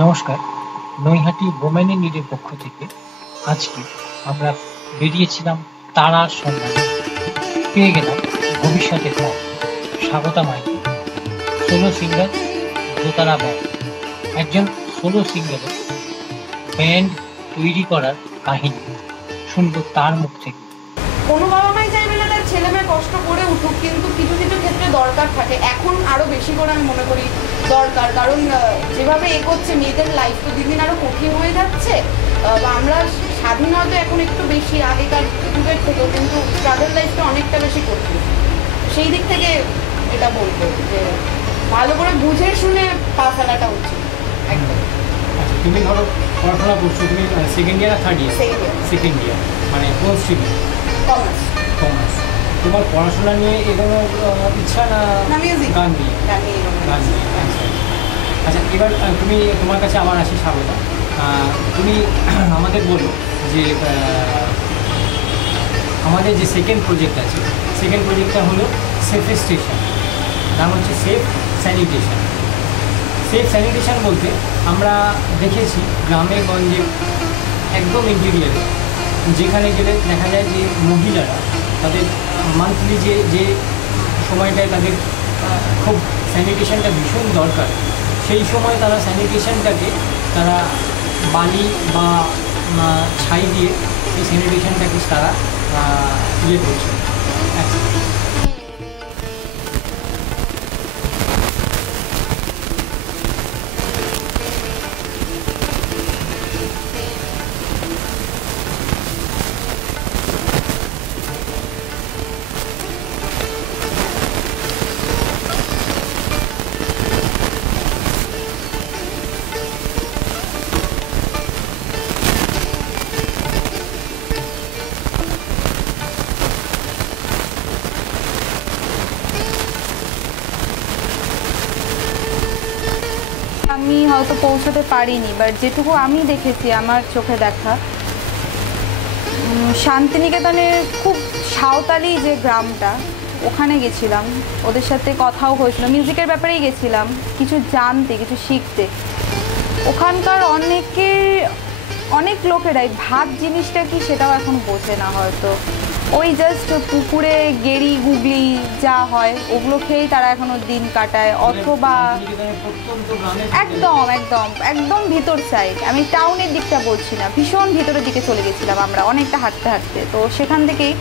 নমস্কার, নৈহাটি বোম্যানি নিডের পক্ষ থেকে আজকে আমরা বেরিয়েছিলাম তারার সন্ধানে। পেয়ে গেলাম ভবিষ্যতের পথ Swagata Maiti, solo singer Dotara band. একজন সোলো সিঙ্গারের ব্যান্ড তৈরি করার কাহিনী শুনবো তার মুখ থেকে। কোনো বাবা মাই চাইবে না তার ছেলে মেয়ে কষ্ট করে উঠুক, কিন্তু কিছু কিছু ক্ষেত্রে দরকার থাকে। এখন আরো বেশি করে আমি মনে করি দরকার, কারণ যেভাবে এগোচ্ছে মেয়েদের লাইফ তো দিন দিন আরো কঠিন হয়ে যাচ্ছে। আমরা স্বাধীন হয়তো এখন একটু বেশি আগেকার যুগের থেকেও, কিন্তু স্ট্রাগল লাইফটা অনেকটা বেশি কঠিন। সেই দিক থেকে এটা বলবো যে ভালো করে বুঝে শুনে পা ফেলাটা উচিত। একদম। আচ্ছা, তুমি ধরো পড়াশোনা করছো, তুমি সেকেন্ড ইয়ার আর থার্ড ইয়ার? Second year. মানে কোন স্ট্রিম? কমার্স। কমার্স। তোমার পড়াশোনা নিয়ে এগোনোর ইচ্ছা না গান নিয়ে? গান নিয়ে। আচ্ছা, এবার তুমি তোমার কাছে আবার আসি স্বাগতা। তুমি আমাদের বলো যে আমাদের যে সেকেন্ড প্রজেক্ট আছে, সেকেন্ড প্রজেক্টটা হলো সেফ স্টেশন, নাম হচ্ছে সেফ স্যানিটেশন। সেফ স্যানিটেশন বলতে আমরা দেখেছি গ্রামে গঞ্জে একদম ইন্টিরিয়ারে, যেখানে গেলে দেখা যায় যে মহিলারা তাদের মান্থলি যে সময়টায় তাদের খুব স্যানিটেশনটা ভীষণ দরকার, সেই সময় তারা স্যানিটেশনটাকে তারা বালি বা ছাই দিয়ে এই স্যানিটেশনটাকে তারা ইয়ে করছে। আমি হয়তো পৌঁছতে পারিনি, বাট যেটুকু আমি দেখেছি আমার চোখে দেখা, শান্তিনিকেতনের খুব সাঁওতালি যে গ্রামটা, ওখানে গেছিলাম, ওদের সাথে কথাও হয়েছিল, মিউজিকের ব্যাপারেই গেছিলাম কিছু জানতে, কিছু শিখতে। ওখানকার অনেক লোকেরাই ভাত জিনিসটা কি সেটাও এখন বোঝে না হয়তো। ওই জাস্ট পুকুরে গেড়ি গুগলি যা হয় ওগুলো খেয়েই তারা এখনো দিন কাটায়, অথবা একদম একদম একদম ভিতর সাইড, আমি টাউনের দিকটা বলছি না, ভীষণ ভিতরের দিকে চলে গেছিলাম আমরা অনেকটা হাঁটতে হাঁটতে। তো সেখান থেকেই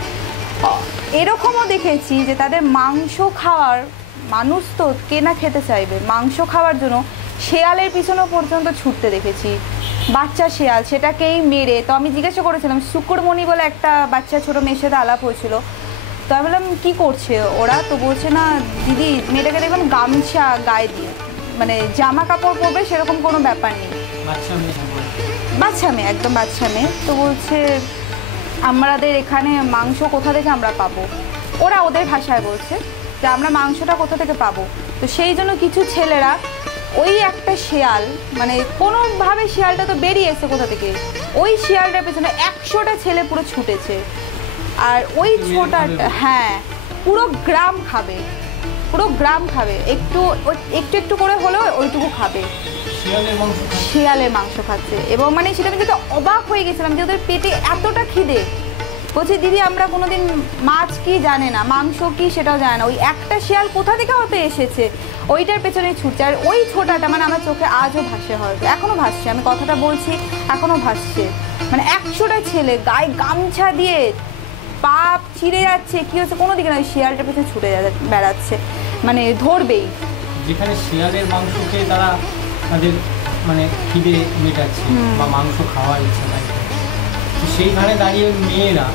এরকমও দেখেছি যে তাদের মাংস খাওয়ার, মানুষ তো কেনা খেতে চাইবে, মাংস খাওয়ার জন্য শেয়ালের পিছনে পর্যন্ত ছুটতে দেখেছি, বাচ্চা শেয়াল, সেটাকেই মেরে। তো আমি জিজ্ঞাসা করেছিলাম, শুকুরমণি বলে একটা বাচ্চা ছোটো মেয়ের সাথে আলাপ হয়েছিল, তো আমি বললাম কী করছে ওরা? তো বলছে না দিদি মেয়েটাকে দেখবেন গামছা গায়ে দিয়ে, মানে জামা কাপড় পরবে সেরকম কোনো ব্যাপার নেই, বাচ্চা মেয়ে, একদম বাচ্চা মেয়ে। তো বলছে আমাদের এখানে মাংস কোথা থেকে আমরা পাবো, ওরা ওদের ভাষায় বলছে যে আমরা মাংসটা কোথা থেকে পাবো। তো সেই জন্য কিছু ছেলেরা ওই একটা শেয়াল, মানে কোনোভাবে শিয়ালটা তো বেরিয়ে এসে কোথা থেকে, ওই শিয়ালটার পেছনে 100টা ছেলে পুরো ছুটেছে। আর ওই ছোটাটা, হ্যাঁ, পুরো গ্রাম খাবে, পুরো গ্রাম খাবে, একটু একটু একটু করে হলেও ওইটুকু খাবে, শিয়ালের মাংস খাচ্ছে। এবং মানে সেটা আমি কিন্তু অবাক হয়ে গেছিলাম যে ওদের পেটে এতটা খিদে। বলছি দিদি আমরা কোনোদিন মাছ কি জানে না, মাংস কি সেটাও জানে না, ওই একটা শিয়াল কোথা থেকে হতে এসেছে ওইটার পেছনে ছুটছে। আর ওই ছোটাটা মানে আমার চোখে আজও ভাসে, হয়তো এখনও ভাসছে, আমি কথাটা বলছি এখনও ভাসছে। মানে 100টা ছেলে গায়ে গামছা দিয়ে পা চিড়ে যাচ্ছে, কি হচ্ছে কোনো দিকে না, ওই শিয়ালটার পেছনে ছুটে বেড়াচ্ছে, মানে ধরবেই। যেখানে শিয়ালের মাংস খেয়ে তারা তাদের মানে খিদে মেটাচ্ছে বা মাংস খাওয়ার ইচ্ছা থাকে, সেইখানে দাঁড়িয়ে মেয়েরা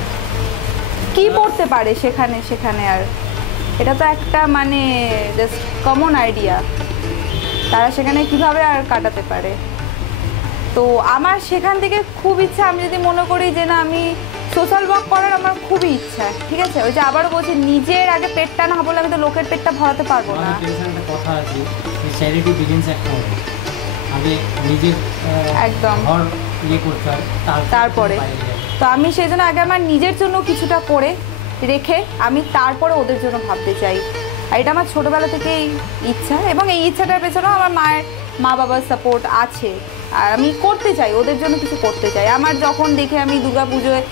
কি পড়তে পারে সেখানে আর এটা তো একটা মানে জাস্ট কমন আইডিয়া, তারা সেখানে কিভাবে আর কাটাতে পারে। তো আমার সেখান থেকে খুব ইচ্ছা, আমি যদি মনে করি যে না আমি সোশ্যাল ওয়ার্ক করার আমার খুবই ইচ্ছা, ঠিক আছে, ওই যে আবারও বলছি নিজের আগে পেটটা না বলে আমি তো লোকের পেটটা ভরাতে পারবো না। কথা আছে চ্যারিটি বিগিনস অ্যাট হোম, আগে নিজের একদম ঘর ইয়ে করতে হয় তারপরে। তো আমি সেই জন্য আগে আমার নিজের জন্য কিছুটা করে রেখে আমি তারপরে ওদের জন্য ভাবতে চাই। আর এটা আমার ছোটোবেলা থেকেই ইচ্ছা, এবং এই ইচ্ছাটার পেছনেও আমার মায়ের মা বাবার সাপোর্ট আছে, আর আমি করতে চাই, ওদের জন্য কিছু করতে চাই। আমার যখন দেখে আমি দুর্গাপুজোয়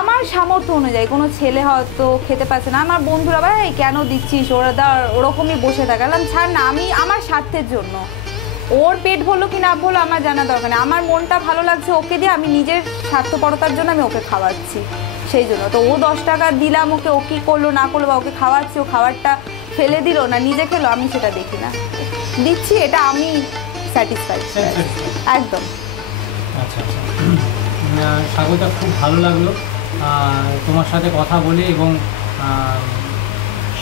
আমার সামর্থ্য অনুযায়ী কোনো ছেলে হয়তো খেতে পাচ্ছে না, আমার বন্ধুরা ভাই কেন দিচ্ছিস, ওরা ওরকমই বসে থাকলাম, ছাড় না, আমি আমার স্বার্থের জন্য, ওর পেট ভরলো কি না ভরলো আমার জানা দরকার নেই, আমার মনটা ভালো লাগছে ওকে দিয়ে, আমি নিজের স্বার্থপরতার জন্য আমি ওকে খাওয়াচ্ছি, সেই জন্য। তো ও 10 টাকা দিলাম ওকে, ও কী করলো না করলো, বা ওকে খাওয়াচ্ছি, ও খাবারটা ফেলে দিল না নিজে খেলো, আমি সেটা দেখি না, দিচ্ছি এটা আমি স্যাটিসফাইড একদম। আচ্ছা আচ্ছা, স্বাগতা, খুব ভালো লাগলো তোমার সাথে কথা বলে, এবং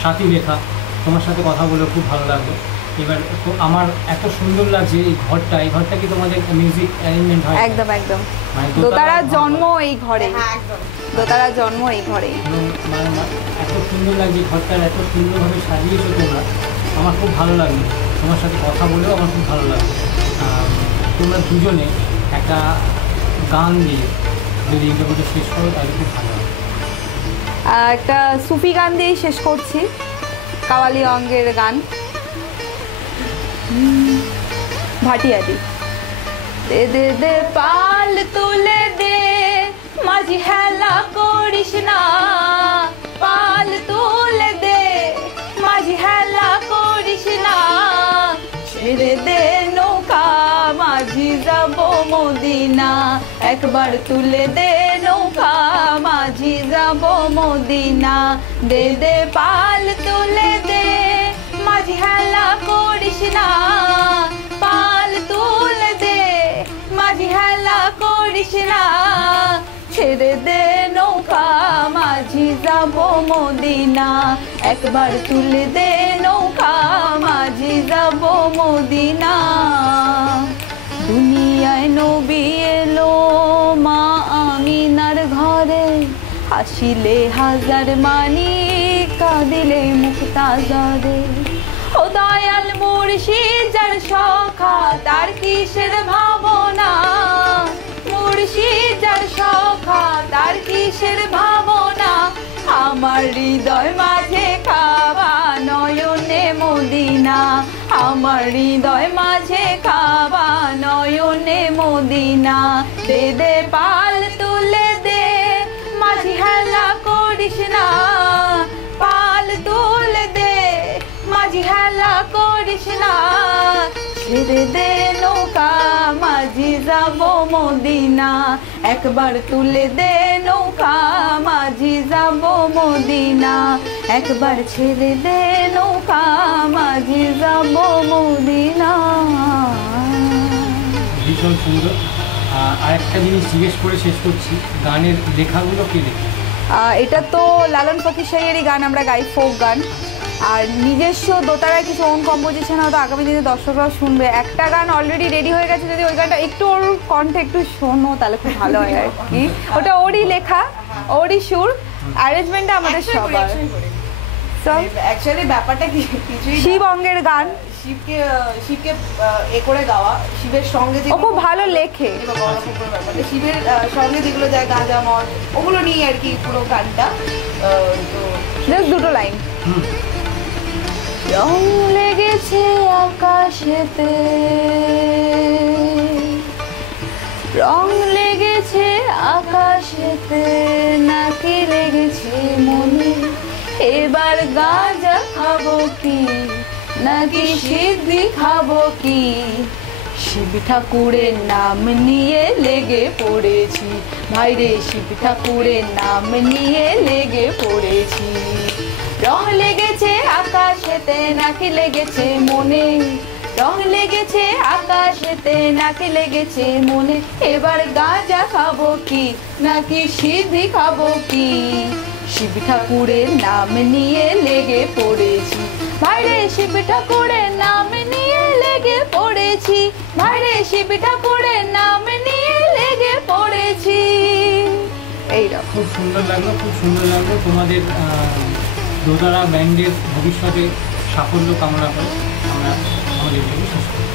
সাথী রেখা তোমার সাথে কথা বলে খুব ভালো লাগলো। এবার আমার এত সুন্দর লাগছে এই ঘরটা কি তোমাদের মিউজিক অ্যারেঞ্জমেন্ট হয়? একদম একদম, দোতারার জন্ম এই ঘরে, দোতারার জন্ম এই ঘরে। এত সুন্দর লাগছে ঘরটা, এত সুন্দরভাবে সাজিয়েছো তোমরা, আমার খুব ভালো লাগলো, তোমার সাথে কথা বলেও আমার খুব ভালো লাগলো। তোমরা দুজনে একটা গান দিয়ে যদি ইন্টারভিউটা শেষ করো তাহলে খুব ভালো হবে। একটা সুফি গান দিয়েই শেষ করছি, কাওয়ালি অঙ্গের গান, ভাটিয়ালি। দে দে দে পাল তুলে দে, মাঝি হেলা করিস না, পাল তুলে দে, মাঝি হেলা করিস না, ছেড়ে দে নৌকা, মাঝি যাব মদিনা, একবার তুলে দে নৌকা, মাঝি যাব মদিনা। দে দে পাল তুলে দে, মাঝি হেলা করিস না, পাল তুলে দে, মাঝি হেলা করিস না, ছেড়ে দে নৌকা, মাঝি যাব মদিনা, একবার তুলে দে নৌকা, মাঝি যাব মদিনা। দুনিয়ায় নবী এলো মা আমিনার ঘরে, হাসিলে হাজার মানি, কাঁদিলে মুক্তাজারে। ও দয়াল মুর্শিদ যার সখা, তার কিসের ভাবনা, মুর্শিদ যার সখা, তার কিসের ভাবনা, আমার হৃদয় মাঝে কাবা, নয়নে মদিনা, আমার হৃদয় মাঝে কাবা, নয়নে মদিনা। দে দে পাল তুলে দে, মাঝি হেলা করিস না, পাল তুলে দে, মাঝি হেলা করিস না, ছেড়ে দে নৌকা, মাঝি যাব মদিনা, একবার তুলে দে নৌকা, মাঝি যাব মদিনা, একবার ছেড়ে দে নৌকা, মাঝি যাব মদিনা। ভীষণ সুন্দর। আর একটা জিনিস জিজ্ঞেস করে শেষ করছি, গানের লেখাগুলো কে লেখে? এটা তো লালন ফকির সাহেবেরই গান, আমরা গাই ফোক গান, আর নিজস্ব দোতারায় কিছু ওন কম্পোজিশন হয়তো আগামী দিনে দর্শকরাও শুনবে। একটা গান অলরেডি রেডি হয়ে গেছে, যদি ওই গানটা একটু ওর কণ্ঠে একটু শোনো তাহলে খুব ভালো হয় আর কি। ওটা ওরই লেখা, ওরই সুর, অ্যারেঞ্জমেন্টটা আমাদের সবার। অ্যাকচুয়ালি ব্যাপারটা কিছুই শিব অঙ্গের গান, শিবকে এ করে গাওয়া, শিবের সঙ্গে যে ও খুব ভালো লেখে, শিবের সঙ্গে যেগুলো যায় গাঁজা মদ ওগুলো নিয়ে আর কি পুরো গানটা। তো জাস্ট দুটো লাইন। রং লেগেছে আকাশেতে, রং লেগেছে আকাশেতে, নাকি লেগেছে মনে, এবার গাঁজা খাবো কি, নাকি সিদ্ধি খাবো কি, শিব ঠাকুরের নাম নিয়ে লেগে পড়েছি, ভাইরে শিব ঠাকুরের নাম নিয়ে লেগে পড়েছি। রং লেগেছে আকাশেতে, নাকি লেগেছে মনে, রং লেগেছে আকাশেতে, নাকি লেগেছে মনে, এবার গাঁজা খাবো কি, নাকি সিদ্ধি খাবো কি, শিব ঠাকুরের নাম নিয়ে লেগে পড়েছি, ভাইরে শিব ঠাকুরের নাম নিয়ে লেগে পড়েছি, ভাইরে শিব ঠাকুরের নাম নিয়ে লেগে পড়েছি। এইরকম। খুব সুন্দর লাগলো, খুব সুন্দর লাগলো। তোমাদের দোতারা ব্যান্ডের ভবিষ্যতে সাফল্য কামনা করে আমরা আমাদের শেষ করি।